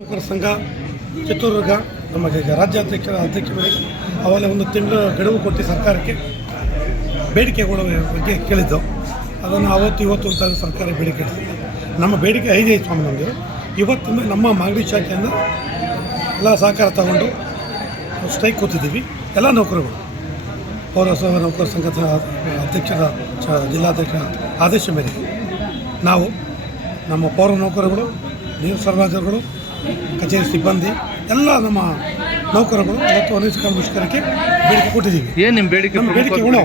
ನೌಕರ ಸಂಘ ಚಿತ್ರದುರ್ಗ ನಮಗೆ ರಾಜ್ಯಾಧ್ಯಕ್ಷರ ಅಧ್ಯಕ್ಷರಿಗೆ ಅವೆಲ್ಲ ಒಂದು ತಿಂಗಳು ಗಡುವು ಕೊಟ್ಟು ಸರ್ಕಾರಕ್ಕೆ ಬೇಡಿಕೆಗಳ ಬಗ್ಗೆ ಕೇಳಿದ್ದು. ಅದನ್ನು ಅವತ್ತು ಇವತ್ತು ಅಂತ ಸರ್ಕಾರ ಬೇಡಿಕೆ ಇಡ್ತಿದೆ ನಮ್ಮ ಬೇಡಿಕೆ ಐದೇ ಸ್ವಾಮಿ ನಮಗೆ ಇವತ್ತಿಂದ ನಮ್ಮ ಮಾಗಡಿ ಶಾಖೆಯಿಂದ ಎಲ್ಲ ಸಹಕಾರ ತಗೊಂಡು ಸ್ಟ್ರೈಕ್ ಕೂತಿದ್ದೀವಿ ಎಲ್ಲ ನೌಕರರು. ಪೌರಸಭಾ ನೌಕರ ಸಂಘದ ಅಧ್ಯಕ್ಷರ, ಜಿಲ್ಲಾಧ್ಯಕ್ಷರ ಆದೇಶ ಮೇರೆಗೆ ನಾವು ನಮ್ಮ ಪೌರ ನೌಕರರುಗಳು ನೀರು ಸರಬರಾಜುಗಳು ಕಚೇರಿ ಸಿಬ್ಬಂದಿ ಎಲ್ಲ ನಮ್ಮ ನೌಕರರುಗಳು ಇವತ್ತು ಅನಿಸಿಕ ಮುಷ್ಕರಕ್ಕೆ ಬೇಡಿಕೆ ಕೊಟ್ಟಿದ್ದೀವಿ. ಏನು ನಿಮ್ಮ ಬೇಡಿಕೆ ನಮ್ಮ ಬೇಡಿಕೆಗಳು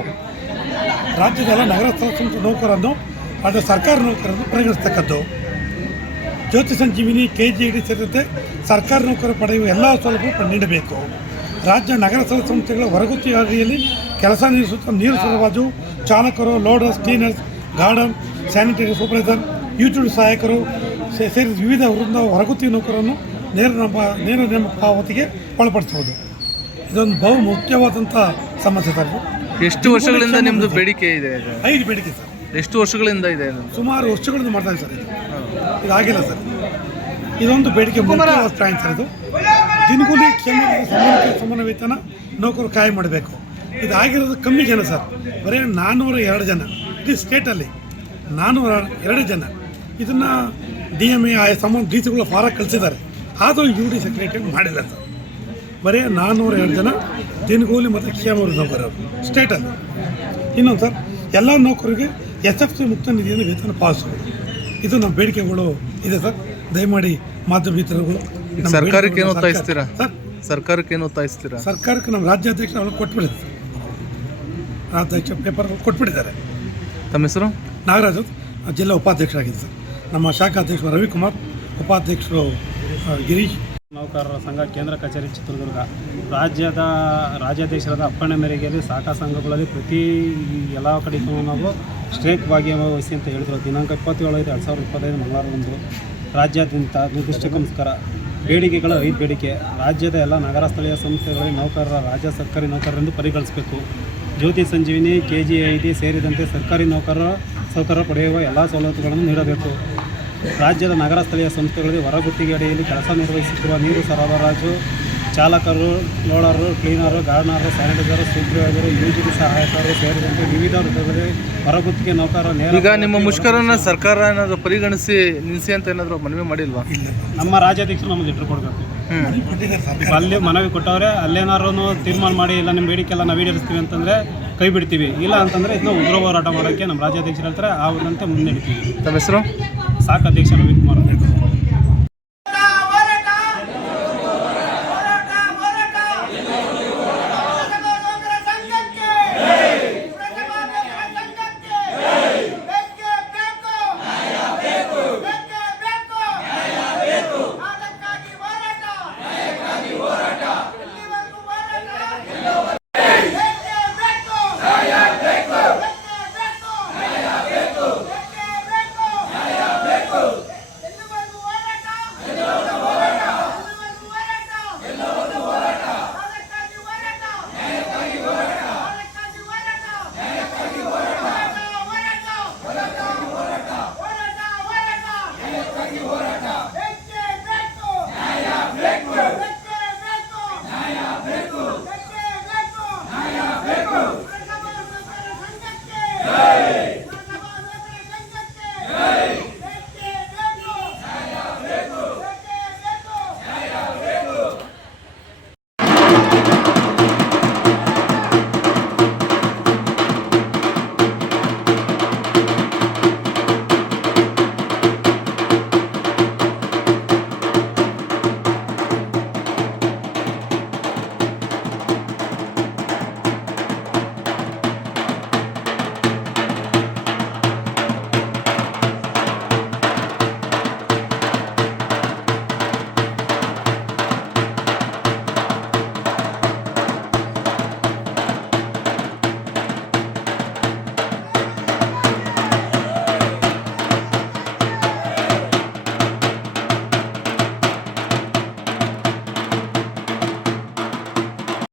ರಾಜ್ಯದ ಎಲ್ಲ ನಗರ ಸಂಸ್ಥೆ ನೌಕರನ್ನು ಆದರೆ ಸರ್ಕಾರಿ ನೌಕರನ್ನು ಪರಿಗಣಿಸ್ತಕ್ಕದ್ದು. Jyothi Sanjeevini K G D ಸೇರಿದಂತೆ ಸರ್ಕಾರಿ ನೌಕರ ಪಡೆಯುವ ಎಲ್ಲ ಸೌಲಭ್ಯ ನೀಡಬೇಕು. ರಾಜ್ಯ ನಗರ ಸಂಸ್ಥೆಗಳ ಹೊರಗುತ್ತಿ ಅಡಿಯಲ್ಲಿ ಕೆಲಸ ನಿರ್ವಹಿಸುತ್ತ ನೀರು ಸರಬರಾಜು ಚಾಲಕರು loaders cleaners garden sanitary supervisor YouTube ಸಹಾಯಕರು ಸೇ- ಸೇರಿದ ವಿವಿಧ ವೃಂದ ಹೊರಗುತ್ತಿ ನೌಕರನ್ನು ನೇರ ನಮ್ಮ ನೇರ ನೇಮಕ ಪಾವತಿಗೆ ಒಳಪಡಿಸುವುದು ಇದೊಂದು ಬಹು ಮುಖ್ಯವಾದಂಥ ಸಮಸ್ಯೆ ಸರ್ ಇದು. ಎಷ್ಟು ವರ್ಷಗಳಿಂದ ನಿಮ್ಮದು ಬೇಡಿಕೆ ಇದೆ ಐದು ಬೇಡಿಕೆ ಸರ್. ಎಷ್ಟು ವರ್ಷಗಳಿಂದ ಇದೆ ಇದು? ಸುಮಾರು ವರ್ಷಗಳಿಂದ ಮಾಡ್ತಾ ಇದ್ದೀವಿ ಸರ್ ಇದು. ಇದಾಗಿಲ್ಲ ಸರ್. ಇದೊಂದು ಬೇಡಿಕೆ ಪಾಯಿಂಟ್ ಸರ್ ಇದು. ದಿನಗೂಲಿ ಕ್ಷೇಮ ಸಮಾನಕ್ಕೆ ಸಮಾನ ವೇತನ ನೌಕರು ಕಾಯ ಮಾಡಬೇಕು. ಇದಾಗಿರೋದು ಕಮ್ಮಿ ಜನ ಸರ್. ಬರೀ ನಾನ್ನೂರ ಎರಡು ಜನ. ಇಡೀ ಸ್ಟೇಟಲ್ಲಿ ನಾನ್ನೂರ ಎರಡು ಜನ. ಇದನ್ನು ಡಿ ಎಂ ಎ ಆ ಸಂಬಂಧ ಡಿ ಸಿಗಳ ಫಾರ ಕಳಿಸಿದ್ದಾರೆ. ಆದರೂ ಯು ಡಿ ಸೆಕ್ರೆಟರಿ ಮಾಡಿಲ್ಲ ಸರ್. ಬರೀ ನಾನ್ನೂರ ಎರಡು ಜನ ದಿನಗೂಲಿ ಮತ್ತು ಕ್ಷೇಮ ನೌಕರರು ಸ್ಟೇಟಲ್ಲಿ ಇನ್ನೊಂದು ಸರ್ ಎಲ್ಲ ನೌಕರಿಗೆ ಎಸ್ ಎಫ್ ಸಿ ಮುಕ್ತ ನಿಧಿಯನ್ನು ವೇತನ ಪಾವತಿಸಬಹುದು ಇದು ನಮ್ಮ ಬೇಡಿಕೆಗಳು ಇದೆ ಸರ್. ದಯಮಾಡಿ ಮಾಧ್ಯಮ ಮಿತ್ರರುಗಳು ಸರ್ಕಾರಕ್ಕೆ ಏನು ಒತ್ತಾಯಿಸ್ತೀರಾ? ಸರ್. ಸರ್ಕಾರಕ್ಕೆ ಏನು ಒತ್ತಾಯಿಸ್ತೀರಾ? ಸರ್ಕಾರಕ್ಕೆ ನಮ್ಮ ರಾಜ್ಯಾಧ್ಯಕ್ಷ ಅವ್ರಿಗೆ ಕೊಟ್ಬಿಟ್ಟಿದೆ ರಾಜ್ಯಾಧ್ಯಕ್ಷ ಪೇಪರ್ ಕೊಟ್ಬಿಟ್ಟಿದ್ದಾರೆ. ತಮ್ಮ ಹೆಸರು? ನಾಗರಾಜು ಜಿಲ್ಲಾ ಉಪಾಧ್ಯಕ್ಷರಾಗಿದೆ ಸರ್. ನಮ್ಮ ಶಾಖಾ ಅಧ್ಯಕ್ಷರು ರವಿಕುಮಾರ್, ಉಪಾಧ್ಯಕ್ಷರು ಗಿರೀಶ್. ನೌಕರರ ಸಂಘ ಕೇಂದ್ರ ಕಚೇರಿ ಚಿತ್ರದುರ್ಗ. ರಾಜ್ಯದ, ರಾಜ್ಯಾಧ್ಯಕ್ಷರಾದ ಅಪ್ಪಣೆ ಮೇರೆಗೆ ಶಾಖಾ ಸಂಘಗಳಲ್ಲಿ ಪ್ರತಿ ಎಲ್ಲ ಕಡೆಗೂ ನಾವು ಸ್ಟ್ರೈಕ್ ಭಾಗಿಯವಹಿಸಿ ಅಂತ ಹೇಳಿದ್ರು. ದಿನಾಂಕ ಇಪ್ಪತ್ತೇಳು ಐದು ಎರಡು ಸಾವಿರದ ಇಪ್ಪತ್ತೈದು ಮಂಗಳವಾರದಂದು ರಾಜ್ಯಾದ್ಯಂತ ನಿರ್ದಿಷ್ಟ ಬೇಡಿಕೆಗಳ ಐದು ಬೇಡಿಕೆ, ರಾಜ್ಯದ ಎಲ್ಲ ನಗರ ಸ್ಥಳೀಯ ಸಂಸ್ಥೆಗಳಲ್ಲಿ ನೌಕರರ, ರಾಜ್ಯ ಸರ್ಕಾರಿ ನೌಕರರೆಂದು ಪರಿಗಣಿಸಬೇಕು. Jyothi Sanjeevini K G I ಸೇರಿದಂತೆ ಸರ್ಕಾರಿ ನೌಕರರ ಸೌಕರ್ಯ ಪಡೆಯುವ ಎಲ್ಲ ಸವಲತ್ತುಗಳನ್ನು ನೀಡಬೇಕು. ರಾಜ್ಯದ ನಗರ ಸ್ಥಳೀಯ ಸಂಸ್ಥೆಗಳಲ್ಲಿ ಹೊರಗುತ್ತಿಗೆ ಅಡಿಯಲ್ಲಿ ಕೆಲಸ ನಿರ್ವಹಿಸುತ್ತಿರುವ ನೀರು ಸರಬರಾಜು ಚಾಲಕರು loader cleaner gardener sanitizer supervisor UGD ಸಹಾಯಕರು ಸೇರಿದಂತೆ ವಿವಿಧ ವೃತ್ತದಲ್ಲಿ ಹೊರಗುತ್ತಿಗೆ ನೌಕರರ ಈಗ ನಿಮ್ಮ ಮುಷ್ಕರನ್ನ ಸರ್ಕಾರ ಏನಾದರೂ ಪರಿಗಣಿಸಿ ನಿಲ್ಲಿಸಿ ಅಂತ ಏನಾದರೂ ಮನವಿ ಮಾಡಿಲ್ವಾ? ಇಲ್ಲ. ನಮ್ಮ ರಾಜ್ಯಾಧ್ಯಕ್ಷರು ನಮಗೆ ಇಟ್ಟರು ಕೊಡಬೇಕು. ಅಲ್ಲಿ ಮನವಿ ಕೊಟ್ಟವ್ರೆ ಅಲ್ಲೇನಾದ್ರು ತೀರ್ಮಾನ ಮಾಡಿ ಇಲ್ಲ ನಿಮ್ಮ ಬೇಡಿಕೆ ಎಲ್ಲ ನಾವು ಈಡೇರಿಸ್ತೀವಿ ಅಂತಂದರೆ ಕೈ ಬಿಡ್ತೀವಿ. ಇಲ್ಲ ಅಂತಂದರೆ ಇದನ್ನ ಉಗ್ರ ಹೋರಾಟ ಮಾಡೋಕ್ಕೆ ನಮ್ಮ ರಾಜ್ಯಾಧ್ಯಕ್ಷರು ಹೇಳ್ತಾರೆ ಆ ಒಂದಂತೆ ಮುನ್ನಡೆತೀವಿ. ತಮ್ಮ ಹೆಸರು? ಸಾಕು ಅಧ್ಯಕ್ಷ ರವಿಕುಮಾರ್